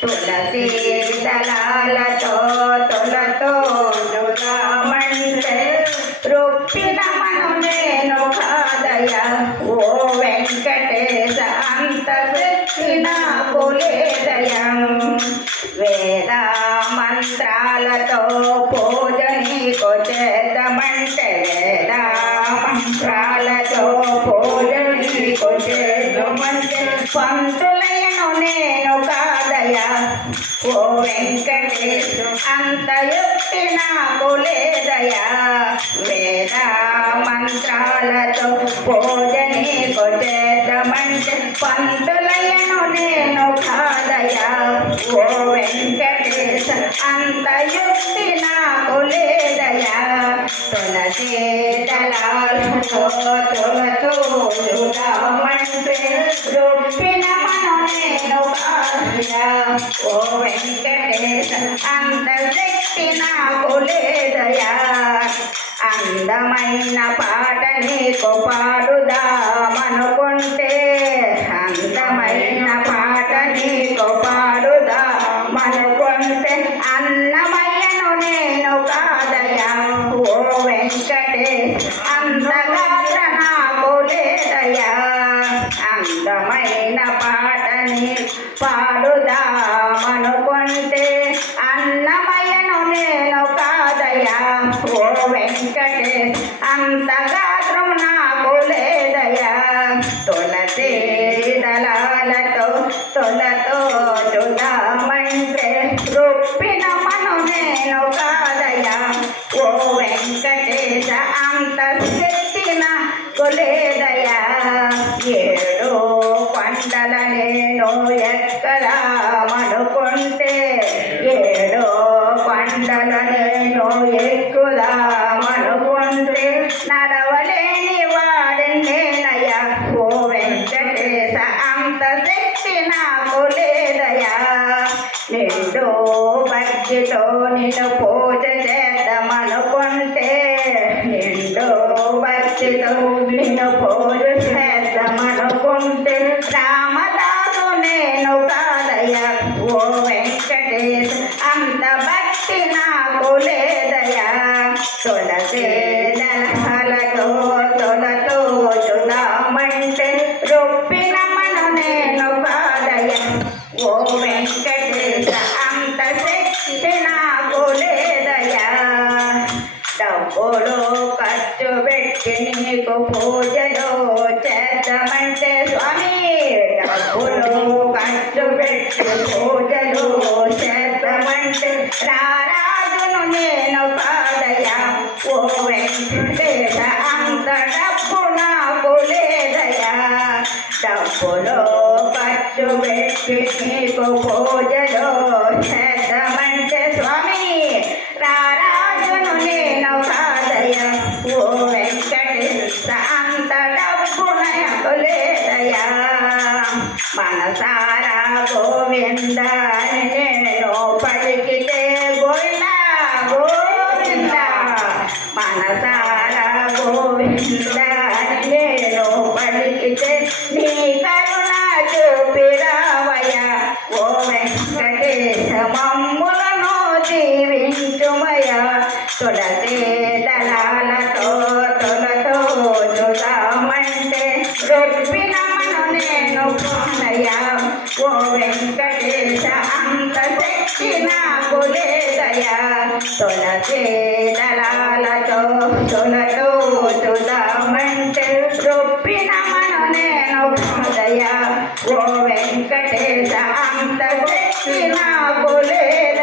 తులసి దళాలతో తొలతో జుదామంటే రొప్పిన మను నేను కాదయ ఓ వెంకటేశ అంత శక్తిన కొలేదయం వేద మంత్రాలతో పూజ నీకు చేద్దామంటే వేద మంత్రాలతో పూజ నీకు చేద్దామంటే పంతులయ్యను నేను కాదయా ఓ వెంకటేశ అంత యుక్తి నాకు లేదయా వేద మంత్రాలతో పూజ నీకు చేద్దామంటే పంతులయ్యను నేను కాదయా ఓ వెంకటేశ అంత యుక్తి నాకు లేదయా తులసి దళాలతో తులతో జుదామంటే రొప్పిన మను నేను కాదయా ఓ వెంకటేశ అంత శక్తి నాకు లేదయా అందమైన పాట నీకు పాడుదామనుకుంటే అందమైన పాట నీకు పాడుదామనుకుంటే అన్నమయ్యను నేను కాదయా ఓ వెంకటేశ అందగాత్ర నాకు లేదయా అందమైన పాటని పాడుదామనుకుంటే అన్నమయ్యను నేను కాదయా ఓ వెంకటేశ అంత గాత్రం నాకు లేదయా తులసి దళాలతో తొలతో జుదామంటే రొప్పిన మను నేను కాదయా ఓ వెంకటేశ అంత శక్తి నాకు లేదయా ఏడు కొండల నేను ఎక్కదామనుకుంటే ఏడు కొండల నేను ఎక్కుదామనుకుంటే నడవలేని వాడినేనయ్యా ఓ వెంకటేశ అంత శక్తి నాకు లేదయా నిండు భక్తితో నిన్ను పూజ చేద్దామనుకుంటే నిండు భక్తితో నిన్ను పూజ చేద్దామనుకుంటే రామదాసు నేను కాదయ్యా ఓ వెంకటేశ అంత భక్తి నాకు లేదయా తులసి దళాలతో తొలతో జుదామంటే రొప్పిన మను నేను కాదయ్యా ఓ వెంకటేశ అంత శక్తి నాకు లేదయా డబ్బులు ఖర్చు పెట్టి నీకు పూజలు చేద్దామంటే స్వామి డబ్బులు ఖర్చు పెట్టి పూజలు చేద్దామంటే రారాజును నేను కాదయా ఓ వెంకటేశ అంత డబ్బు నాకు లేదయా డబ్బులు ఖర్చు పెట్టి నీకు పూజలు చేద్దామంటే స్వామి రారాజును నేను కాదయా ఓ వెంకటేశ అంత డబ్బు నాకు లేదయా మనసారా గోవింద నేను పలికితే గోవింద గోవింద మనసారా గోవింద నేను పలికితే నీ కరుణ చూపిరావయ్యా ఓ వెంకటేశ మమ్ములను దీవించుమయ్యా తులసి దళాలతో తొలతో జుదామంటే రొప్పిన మను నేను కాదయా ఓ వెంకటేశ అంత శక్తి నాకు లేదయా తులసి దళాలతో తొలతో జుదామంటే రొప్పిన మను నేను కాదయా ఓ వెంకటేశ అంత శక్తి నాకు లేదు